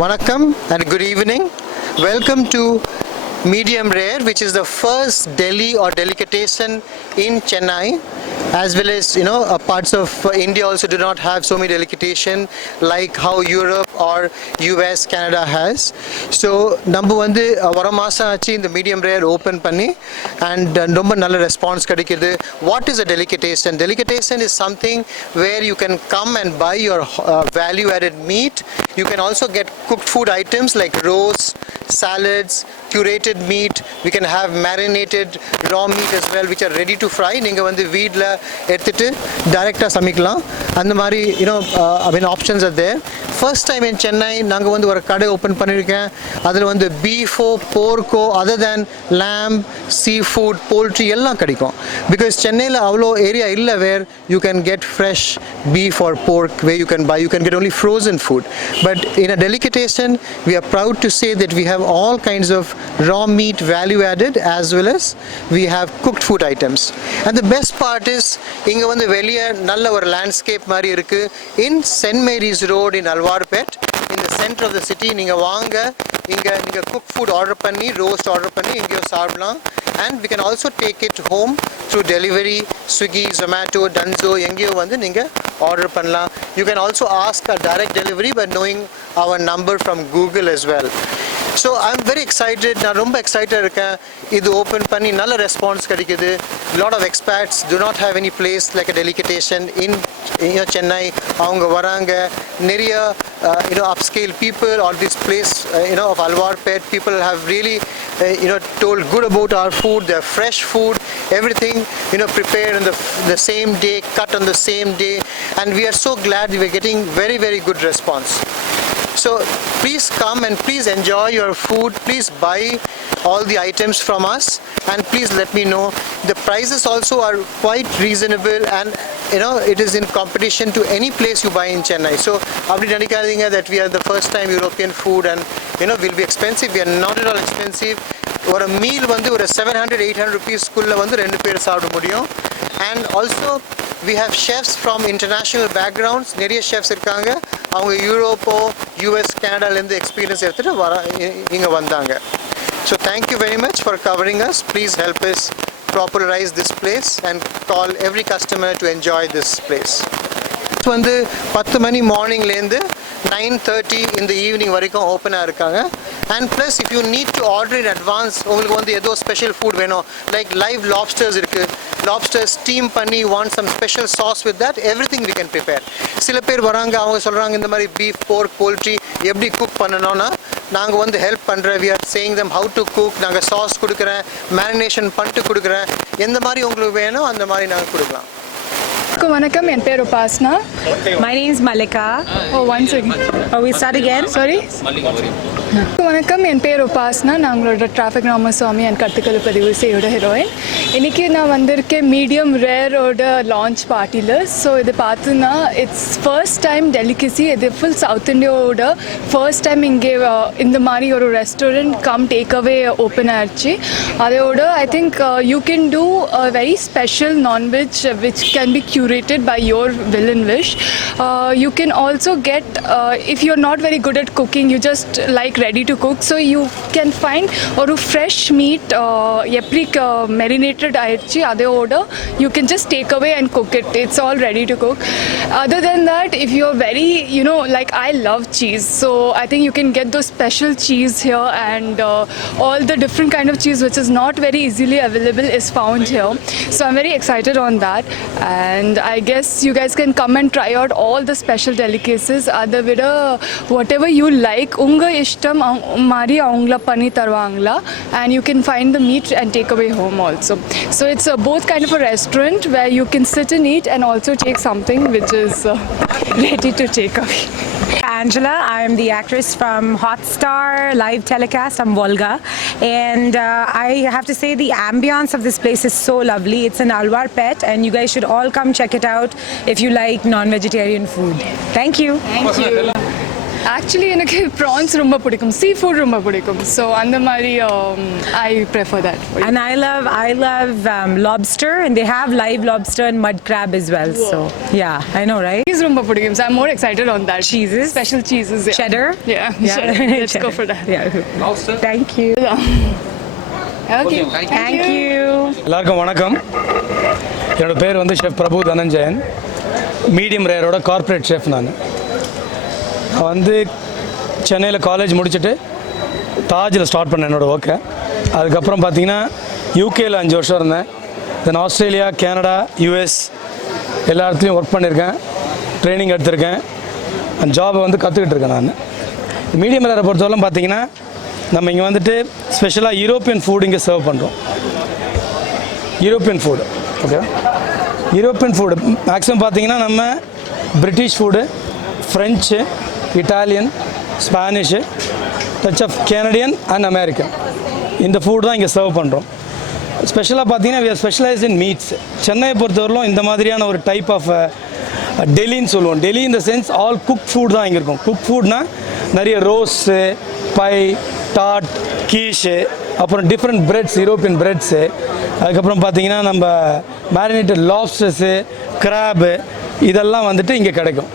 Vanakkam and good evening. Welcome to Medium Rare, which is the first deli or delicatessen in Chennai, as well as parts of India also do not have so many delicatessen like how Europe or US, Canada has. So நம்ம வந்து வர மாசம் ஆச்சு இந்த medium rare open பண்ணி and ரொம்ப நல்ல response கிடைக்குது. What is a delicatessen? Delicatessen is something where you can come and buy your value added meat. You can also get cooked food items like roast, salads, curated meat. We can have marinated raw meat as well, which are ready to fry. நீங்க வந்து வீட்ல எடுத்துட்டு டைரக்டா சமைக்கலாம். அந்த மாதிரி options are there. First time in Chennai நாங்க வந்து ஒரு கடை ஓபன் பண்ணிருக்கேன். அதுல வந்து beefo, porco, other than lamb, seafood, poultry எல்லாம் கிடைக்கும். Because சென்னையில அவ்வளோ ஏரியா இல்ல where you can get fresh beef or pork where you can buy. You can get only frozen food. But in a delicatessen, we are proud to say that we have all kinds of raw meat value added as well as we have cooked food items. And the best part is இங்க வந்து வெளிய நல்ல ஒரு landscape மாதிரி இருக்கு. In St. Mary's Road in Alwarpet, in the center of the city, நீங்க வாங்க இங்க நீங்க cook food order பண்ணி roast order பண்ணி இங்கேயோ சாப்பிடலாம். And we can also take it home through delivery, Swiggy, Zomato, Dunzo, எங்கேயோ வந்து நீங்க order பண்ணலாம். You can also ask a direct delivery by knowing our number from Google as well. So I'm very excited. நான் ரொம்ப excited இருக்கேன். இது open பண்ணி நல்ல ரெஸ்பான்ஸ் கிடைக்குது. Lot of expats do not have any place like a delicatessen in Chennai. அவங்க வராங்க நிறைய upscale people or this place of Alwarpet, people have really told good about our food. They're fresh food, everything prepared on the same day, cut on the same day, and we are so glad we are getting very, very good response. So please come and please enjoy your food. Please buy all the items from us and please let me know. The prices also are quite reasonable and it is in competition to any place you buy in Chennai. So abhi nadikadinga that we are the first time European food and will be expensive. We are not at all expensive. ஒரு meal வந்து ஒரு 700-800 rupees குள்ள வந்து ரெண்டு பேர் சாப்பிட முடியும். And also we have chefs from international backgrounds. நிறைய chefs இருக்காங்க. அவங்க யூரோப்போ US Canadaல இருந்து எக்ஸ்பீரியன்ஸ் எடுத்துட்டு இங்க வந்தாங்க. So thank you very much for covering us. Please help us popularize this place and call every customer to enjoy this place. வந்து 10 மணி மார்னிங்லேருந்து 9:30 in the evening வரைக்கும் ஓப்பனாக இருக்காங்க. And plus if you need to order in advance, உங்களுக்கு வந்து ஏதோ special food வேணும், like live lobsters இருக்கு, lobster steam பண்ணி want some special sauce with that, everything we can prepare. சில பேர் வராங்க, அவங்க சொல்கிறாங்க இந்த மாதிரி பீஃப், போர்க், போல்ட்ரி எப்படி குக் பண்ணணும்னா நாங்கள் வந்து ஹெல்ப் பண்ணுறேன். we are saying them how to cook. நாங்கள் சாஸ் கொடுக்குறேன், மேரினேஷன் பண்ணிட்டு கொடுக்குறேன். எந்த மாதிரி உங்களுக்கு வேணும் அந்த மாதிரி நாங்கள் கொடுக்கலாம். Vanakkam, என் பேர் Upasna. My name is Malika. Oh, one second. We start again. Sorry. வணக்கம், என் பேர் உபாஸ்னா. நான் உங்களோட டிராஃபிக் ராமசுவாமி அண்ட் கத்துக்கல் பதிவு செய்யோட ஹீரோயின். இன்றைக்கி நான் வந்திருக்கேன் மீடியம் ரேரோட லான்ச் பார்ட்டியில். ஸோ இது பார்த்துன்னா இட்ஸ் ஃபர்ஸ்ட் டைம் டெலிகசி. இது ஃபுல் சவுத் இந்தியாவோட ஃபர்ஸ்ட் டைம் இங்கே இந்த மாதிரி ஒரு restaurant come take away open ஆயிடுச்சு. அதோட I think you can do a very special non veg which can be curated by your will and wish. You can also get if you're not very good at cooking, you just like ready to cook, so you can find or fresh meat eprik marinated aichi ade order you can just take away and cook it. It's all ready to cook. Other than that, if you're very like I love cheese, so I think you can get those special cheese here, and all the different kind of cheese which is not very easily available is found here. So I'm very excited on that, and I guess you guys can come and try out all the special delicacies. Adha vida whatever you like unga ishtam mari avangla panni taruvangala, and you can find the meat and take away home also. So it's both kind of a restaurant where you can sit and eat and also take something which is ready to take away. Angela, I am the actress from Hotstar live telecast. I'm Volga, and I have to say the ambience of this place is so lovely. It's in Alwarpet, and you guys should all come check it out if you like non-vegetarian food. Thank you. Thank you. Actually எனக்கு prawns ரொம்ப பிடிக்கும், seafood ரொம்ப பிடிக்கும். So அந்த மாதிரி I prefer that. And I love lobster, and they have live lobster and mud crab as well. So yeah, I know, right? Cheese ரொம்ப பிடிக்கும். So I'm more excited on that. Cheeses? Special cheeses. Yeah. Cheddar? Yeah. Cheddar. Let's go for that. Yeah. Thank you. Okay. Thank you. எல்லாருக்கும் வணக்கம். என்னோட பேர் வந்து chef பிரபு Dhananjayan. Medium ரேரோட corporate chef நான் வந்து சென்னையில் காலேஜ் முடிச்சுட்டு தாஜில் ஸ்டார்ட் பண்ணேன் என்னோடய ஒர்க்கை. அதுக்கப்புறம் பார்த்தீங்கன்னா யூகேயில் 5 வருஷம் இருந்தேன். தென் ஆஸ்திரேலியா, கனடா, யூஎஸ் எல்லா இடத்துலையும் ஒர்க் பண்ணியிருக்கேன், ட்ரைனிங் எடுத்திருக்கேன், அந்த ஜாபை வந்து கற்றுக்கிட்டு இருக்கேன் நான். மீடியம் ரேரை பொறுத்தவரைக்கும் பார்த்தீங்கன்னா நம்ம இங்கே வந்துட்டு ஸ்பெஷலாக யூரோப்பியன் ஃபுட் இங்கே சர்வ் பண்ணுறோம். European food okay, European food maximum பார்த்தீங்கன்னா நம்ம British food, French, Italian, Spanish, touch of Canadian and American, இந்த ஃபுட் தான் இங்கே சர்வ் பண்ணுறோம். ஸ்பெஷலாக பார்த்தீங்கன்னா we are specialised in meats. சென்னையை பொறுத்தவரையிலும் இந்த மாதிரியான ஒரு டைப் ஆஃப் டெல்லின்னு சொல்லுவோம். டெல்லி இந்த சென்ஸ் ஆல் குக் ஃபுட் தான் இங்கே இருக்கும். குக் ஃபுட்னால் நிறைய ரோஸு, பை, டாட், கீஷு, அப்புறம் டிஃப்ரெண்ட் பிரெட்ஸ், யூரோப்பியன் பிரெட்ஸு, அதுக்கப்புறம் பார்த்தீங்கன்னா நம்ம மேரினேட்டட் லாப்ஸ்டர்ஸு, கிராபு, இதெல்லாம் வந்துட்டு இங்கே கிடைக்கும்.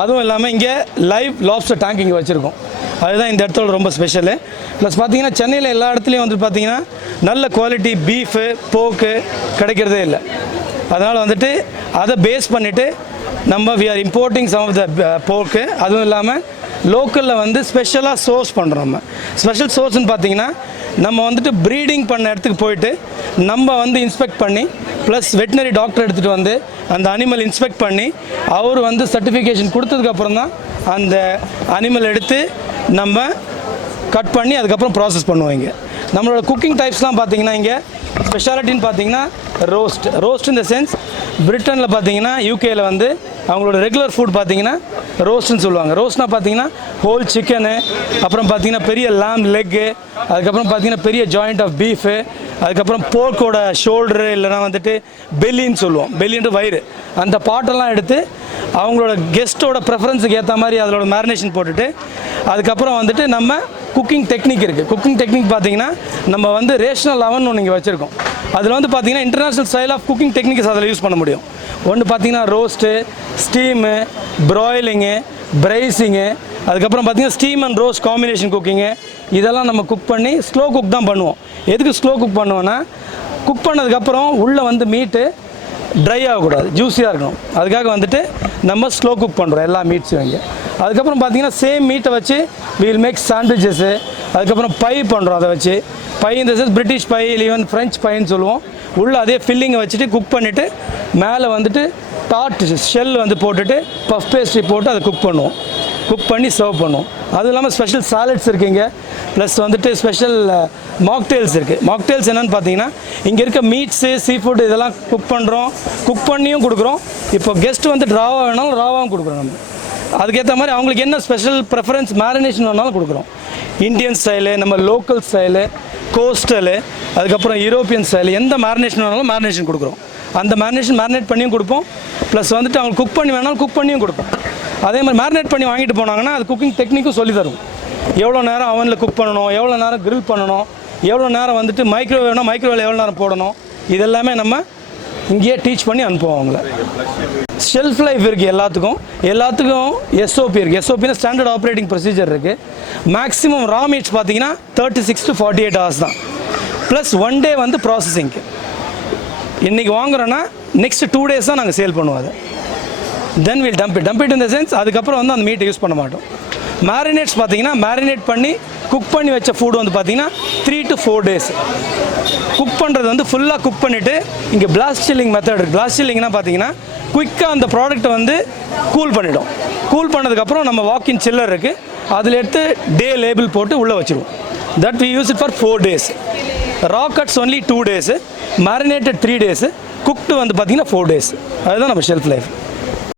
அதுவும் இல்லாமல் இங்கே லைவ் லாப்ஸ்டர் டேங்க் இங்கே வச்சுருக்கோம். அதுதான் இந்த இடத்தோட ரொம்ப ஸ்பெஷலு. ப்ளஸ் பார்த்தீங்கன்னா சென்னையில் எல்லா இடத்துலையும் வந்துட்டு பார்த்தீங்கன்னா நல்ல குவாலிட்டி பீஃபு, போக்கு கிடைக்கிறதே இல்லை. அதனால் வந்துட்டு அதை பேஸ் பண்ணிவிட்டு நம்ம we are importing some of the pork. அதுவும் இல்லாமல் லோக்கலில் வந்து ஸ்பெஷலாக சோர்ஸ் பண்ணுறோம். நம்ம ஸ்பெஷல் சோர்ஸ்ன்னு பார்த்தீங்கன்னா நம்ம வந்துட்டு ப்ரீடிங் பண்ண இடத்துக்கு போயிட்டு நம்ம வந்து இன்ஸ்பெக்ட் பண்ணி ப்ளஸ் வெட்டினரி டாக்டர் எடுத்துகிட்டு வந்து அந்த அனிமல் இன்ஸ்பெக்ட் பண்ணி அவர் வந்து சர்டிஃபிகேஷன் கொடுத்ததுக்கப்புறம் தான் அந்த அனிமல் எடுத்து நம்ம கட் பண்ணி அதுக்கப்புறம் ப்ராசஸ் பண்ணுவோம். இங்கே நம்மளோட குக்கிங் டைப்ஸ்லாம் பார்த்தீங்கன்னா இங்கே ஸ்பெஷாலிட்டின்னு பார்த்தீங்கன்னா ரோஸ்ட் இந்த சென்ஸ் பிரிட்டனில் பார்த்தீங்கன்னா யூகேயில் வந்து அவங்களோட ரெகுலர் ஃபுட் பார்த்தீங்கன்னா ரோஸ்ட்னு சொல்லுவாங்க. ரோஸ்ட்னால் பார்த்தீங்கன்னா ஹோல் சிக்கனு, அப்புறம் பார்த்தீங்கன்னா பெரிய லேம் லெக்கு, அதுக்கப்புறம் பார்த்தீங்கன்னா பெரிய ஜாயிண்ட் ஆஃப் பீஃபு, அதுக்கப்புறம் போர்க்கோட ஷோல்டரு இல்லைனா வந்துட்டு பெல்லின்னு சொல்லுவோம். பெல்லின்ற வயிறு, அந்த பாட்டெல்லாம் எடுத்து அவங்களோட கெஸ்ட்டோட ப்ரெஃபரன்ஸுக்கு ஏற்ற மாதிரி அதோட மேரினேஷன் போட்டுட்டு அதுக்கப்புறம் வந்துட்டு நம்ம குக்கிங் டெக்னிக் இருக்குது. குக்கிங் டெக்னிக் பார்த்தீங்கன்னா நம்ம வந்து ரேஷனல் அவன் ஒன்று இங்கே வச்சுருக்கோம். அதில் வந்து பார்த்தீங்கன்னா international style of cooking techniques அதில் யூஸ் பண்ண முடியும். ஒன்று பார்த்தீங்கன்னா ரோஸ்ட்டு, ஸ்டீமு, ப்ராய்லிங்கு, பிரைசிங்கு, அதுக்கப்புறம் பார்த்தீங்கன்னா ஸ்டீம் அண்ட் ரோஸ்ட் காம்பினேஷன் குக்கிங்கு, இதெல்லாம் நம்ம குக் பண்ணி ஸ்லோ குக் தான் பண்ணுவோம். எதுக்கு ஸ்லோ குக் பண்ணுவோன்னா குக் பண்ணதுக்கப்புறம் உள்ளே வந்து மீட்டு ட்ரை ஆகக்கூடாது, ஜூஸியாக இருக்கணும். அதுக்காக வந்துட்டு நம்ம ஸ்லோ குக் பண்ணுறோம் எல்லா மீட்ஸும் இங்கே. அதுக்கப்புறம் பார்த்தீங்கன்னா சேம் மீட்டை வச்சு வீல் மேக் சாண்ட்விச்சஸ்ஸு, அதுக்கப்புறம் பை பண்ணுறோம். அதை வச்சு பை இந்த sense British pie, even French பைன்னு சொல்லுவோம். உள்ளே அதே ஃபில்லிங்கை வச்சுட்டு குக் பண்ணிவிட்டு மேலே வந்துட்டு டாட் ஷெல் வந்து போட்டுட்டு பஃப் பேஸ்ட்ரி போட்டு அதை குக் பண்ணுவோம். குக் பண்ணி சர்வ் பண்ணுவோம். அதுவும் இல்லாமல் ஸ்பெஷல் சாலட்ஸ் இருக்குங்க, ப்ளஸ் வந்துட்டு ஸ்பெஷல் மாக்டெயில்ஸ் இருக்குது. மாக்டெயில்ஸ் என்னென்னு பார்த்தீங்கன்னா இங்கே இருக்க மீட்ஸு, சீ ஃபுட் இதெல்லாம் குக் பண்ணுறோம், குக் பண்ணியும் கொடுக்குறோம். இப்போ கெஸ்ட் வந்து ராவாக வேணாலும் ராவாகவும் கொடுக்குறோம். நம்ம அதுக்கேற்ற மாதிரி அவங்களுக்கு என்ன ஸ்பெஷல் ப்ரெஃபரன்ஸ் மேரினேஷன் வேணாலும் கொடுக்குறோம். இந்தியன் ஸ்டைலு, நம்ம லோக்கல் ஸ்டைலு, கோஸ்டலு, அதுக்கப்புறம் யூரோப்பியன் ஸ்டைலு, எந்த மேரினேஷன் வேணாலும் மேரினேஷன் கொடுக்குறோம். அந்த மேரினேட் பண்ணியும் கொடுப்போம். ப்ளஸ் வந்துட்டு அவங்க குக் பண்ணி வேணாலும் குக் பண்ணியும் கொடுப்போம். அதே மாதிரி மேரினேட் பண்ணி வாங்கிட்டு போனாங்கன்னா அது குக்கிங் டெக்னிக்கும் சொல்லி தரும். எவ்வளோ நேரம் அவனில் குக் பண்ணணும், எவ்வளோ நேரம் கிரில் பண்ணணும், எவ்வளோ நேரம் வந்துட்டு மைக்ரோவேவ்னா மைக்ரோவேவில் எவ்வளோ நேரம் போடணும், இதெல்லாமே நம்ம இங்கேயே டீச் பண்ணி அனுப்புவோம் அவங்கள. ஷெல்ஃப் லைஃப் இருக்குது எல்லாத்துக்கும் எஸ்ஓபி இருக்குது. எஸ்ஓபினா ஸ்டாண்டர்ட் ஆப்ரேட்டிங் ப்ரொசீஜர் இருக்குது. மேக்ஸிமம் ரா மீட்ஸ் பார்த்தீங்கன்னா 36 to 48 hours தான். ப்ளஸ் 1 day வந்து ப்ராசஸிங்க்கு. இன்றைக்கி வாங்குறோன்னா நெக்ஸ்ட் 2 days தான் நாங்கள் சேல் பண்ணுவோம். அதை then will dump it in the sense அதுக்கப்புறம் வந்து அந்த மீட்டை யூஸ் பண்ண மாட்டோம். மேரினேட்ஸ் பார்த்தீங்கன்னா மேரினேட் பண்ணி குக் பண்ணி வச்ச ஃபுட் வந்து பார்த்தீங்கன்னா 3 to 4 days. குக் பண்ணுறது வந்து ஃபுல்லாக குக் பண்ணிவிட்டு இங்கே பிளாஸ்ட் சில்லிங் மெத்தட் இருக்குது. பிளாஸ்ட் சில்லிங்னா பார்த்தீங்கன்னா குயிக்காக அந்த ப்ராடக்ட்டை வந்து கூல் பண்ணிவிடும். கூல் பண்ணதுக்கப்புறம் நம்ம வாக்கின் சில்லர் இருக்குது, அதில் எடுத்து டே லேபிள் போட்டு உள்ளே வச்சுருவோம். That we use it for 4 days. Raw cuts only 2 days, marinated 3 days, cooked வந்து பார்த்தீங்கன்னா 4 days. அதுதான் நம்ம ஷெல்ஃப் லைஃப்.